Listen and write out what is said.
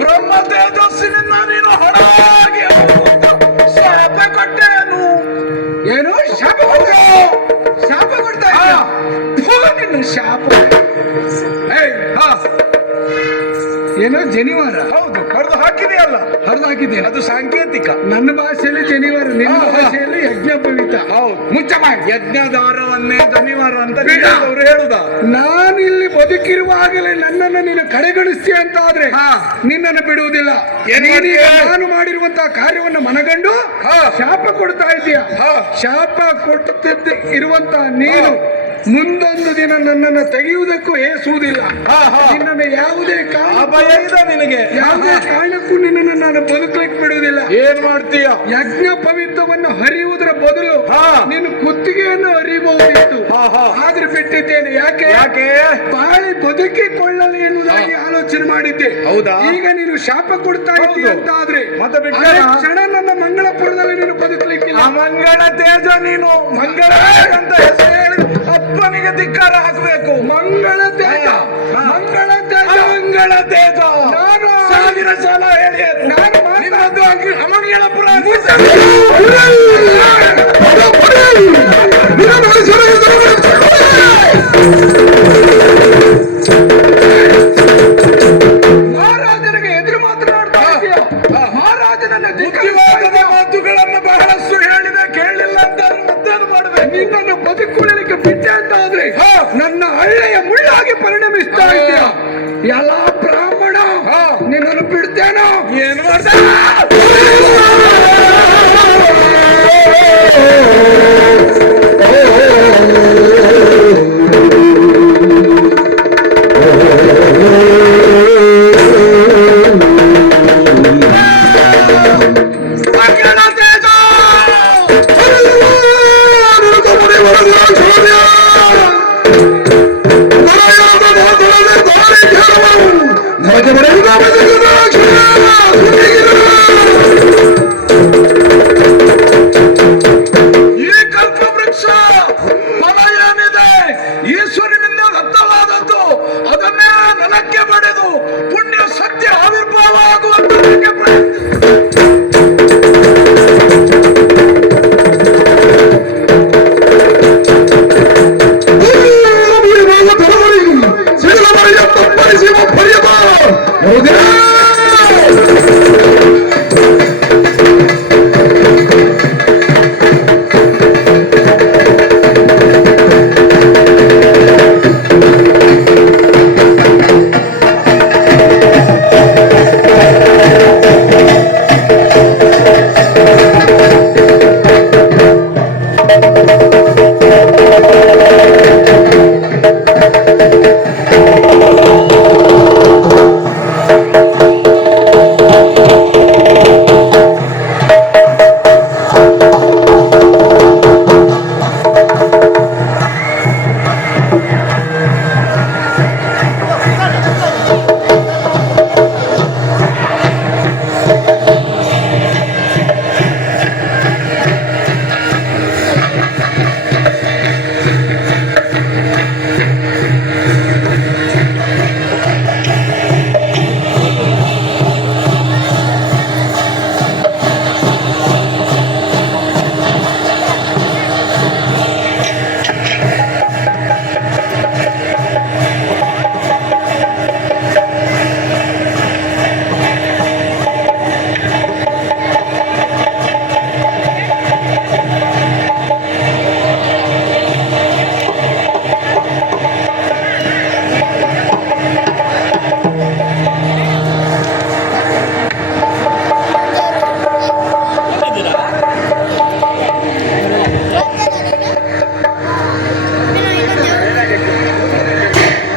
ಬ್ರಹ್ಮ ತೇಜಸ್ಸಿನಿಂದ ನೀನು ಹೊರಗೆ ಶಾಪ ಕೊಟ್ಟೇನು? ಏನು ಶಾಪ ಕೊಡ್ತಾ? ಶಾಪ ಕೊಡ್ತಾ ನಿನ್ನ ಶಾಪ? ಏನೋ ಜನಿವಾರ? ಹೌದು, ಕಡ್ದು ಹಾಕಿದೆಯಲ್ಲ. ಹರಿದು ಹಾಕಿದೆ, ಅದು ಸಾಂಕೇತಿಕ. ನನ್ನ ಭಾಷೆಯಲ್ಲಿ ಜನಿವಾರ, ನಿನ್ನ ಭಾಷೆಯಲ್ಲಿ ಯಜ್ಞೋಪವೀತ. ಹೌದು, ಮುಚ್ಚಮ್ಮ. ಯಜ್ಞದಾರವನ್ನೇ ಜನಿವಾರ ಅಂತ ಅವರು ಹೇಳುದ. ನಾನು ಇಲ್ಲಿ ಬದುಕಿರುವಾಗಲೇ ನನ್ನನ್ನು ನೀನು ಕಡೆಗಣಿಸ್ತೀಯ ಅಂತ ಆದ್ರೆ ನಿನ್ನನ್ನು ಬಿಡುವುದಿಲ್ಲ. ನಾನು ಮಾಡಿರುವಂತಹ ಕಾರ್ಯವನ್ನು ಮನಗಂಡು ಶಾಪ ಕೊಡ್ತಾ ಇದೀಯ. ಶಾಪ ಕೊಡುತ್ತಿದ್ದ ಇರುವಂತಹ ನೀನು ಮುಂದೊಂದು ದಿನ ನನ್ನನ್ನು ತೆಗೆಯುವುದಕ್ಕೂ ಏಸುವುದಿಲ್ಲ. ನಿನ್ನನ್ನು ಯಾವುದೇ ನಿನಗೆ ಯಾವುದೇ ಕಾರಣಕ್ಕೂ ನಿನ್ನನ್ನು ನಾನು ಬದುಕಲಿಕ್ಕೆ ಬಿಡುವುದಿಲ್ಲ. ಏನ್ ಮಾಡ್ತೀಯ? ಯಜ್ಞ ಪವಿತ್ರವನ್ನು ಹರಿಯುವುದರ ಬದಲು ನೀನು ಕುತ್ತಿಗೆಯನ್ನು ಹರಿಬಹುದಿತ್ತು, ಆದ್ರೆ ಬಿಟ್ಟಿದ್ದೇನೆ. ಯಾಕೆ? ಬಾಳಿ ಬದುಕಿಕೊಳ್ಳಲಿ ಎನ್ನುವುದಾಗಿ ಆಲೋಚನೆ ಮಾಡಿದ್ದೆ. ಹೌದಾ? ಈಗ ನೀನು ಶಾಪ ಕೊಡ್ತಾ ಇದ್ದೀಯ ಅಂತ ಆದ್ರೆ ಕ್ಷಣ ನನ್ನ ಮಂಗಳಪುರದಲ್ಲಿ ನೀನು ಬದುಕಲಿಕ್ಕಿಲ್ಲ. ಮಂಗಳ ತೇಜ ನೀನು ಮಂಗಳ ಅಂತ ಹೆಸರು ಹೇಳಿ ಅಪ್ಪನಿಗೆ ಧಿಕ್ಕಾರ ಹಾಕಬೇಕು. ಮಂಗಳ ತೇಜ, ಮಂಗಳ ತೇಜ, ಮಂಗಳ ತೇಜ. ನಾನು 1000 ಸಲ ಹೇಳಿ ನಾನು ನಿನ್ನದು ಅಮಂಗಳಪುರ. ಮಹಾರಾಜನಿಗೆ ಎದುರು ಮಾತನಾಡ್ತಾ ಇದೆಯಾ? ಮಹಾರಾಜನನ್ನ ಬುದ್ಧಿವಾದದ ಮಾತುಗಳನ್ನು ಬಹಳಷ್ಟು ಹೇಳಿದೆ, ಕೇಳಲಿಲ್ಲ ಅಂತ ಮತ್ತೇನು ಮಾಡಬೇಕು? ನಿನ್ನನ್ನು ಬದುಕುಳಿಲಿಕ್ಕೆ ಬಿಟ್ಟೆ ಅಂತ ಆದ್ರೆ ನನ್ನ ಹಳ್ಳೆಯ ಮುಳ್ಳಾಗಿ ಪರಿಣಮಿಸ್ತಾ ಇದೆಯಾ? ಎಲ್ಲ ಬ್ರಾಹ್ಮಣ ನಿನ್ನನ್ನು ಬಿಡ್ತೇನೋ? ಏನು ಮಾಡ್ದ? ಈ ಕಲ್ಪವೃಕ್ಷ ಫಲ ಏನಿದೆ ಈಶ್ವರನಿಂದ ದತ್ತವಾದದ್ದು, ಅದನ್ನೇ ನೆಲಕ್ಕೆ ಬಡಿದು ಪುಣ್ಯ ಸತ್ಯ ಆವಿರ್ಭಾವ ಆಗುವಂತಕ್ಕೆ Oh,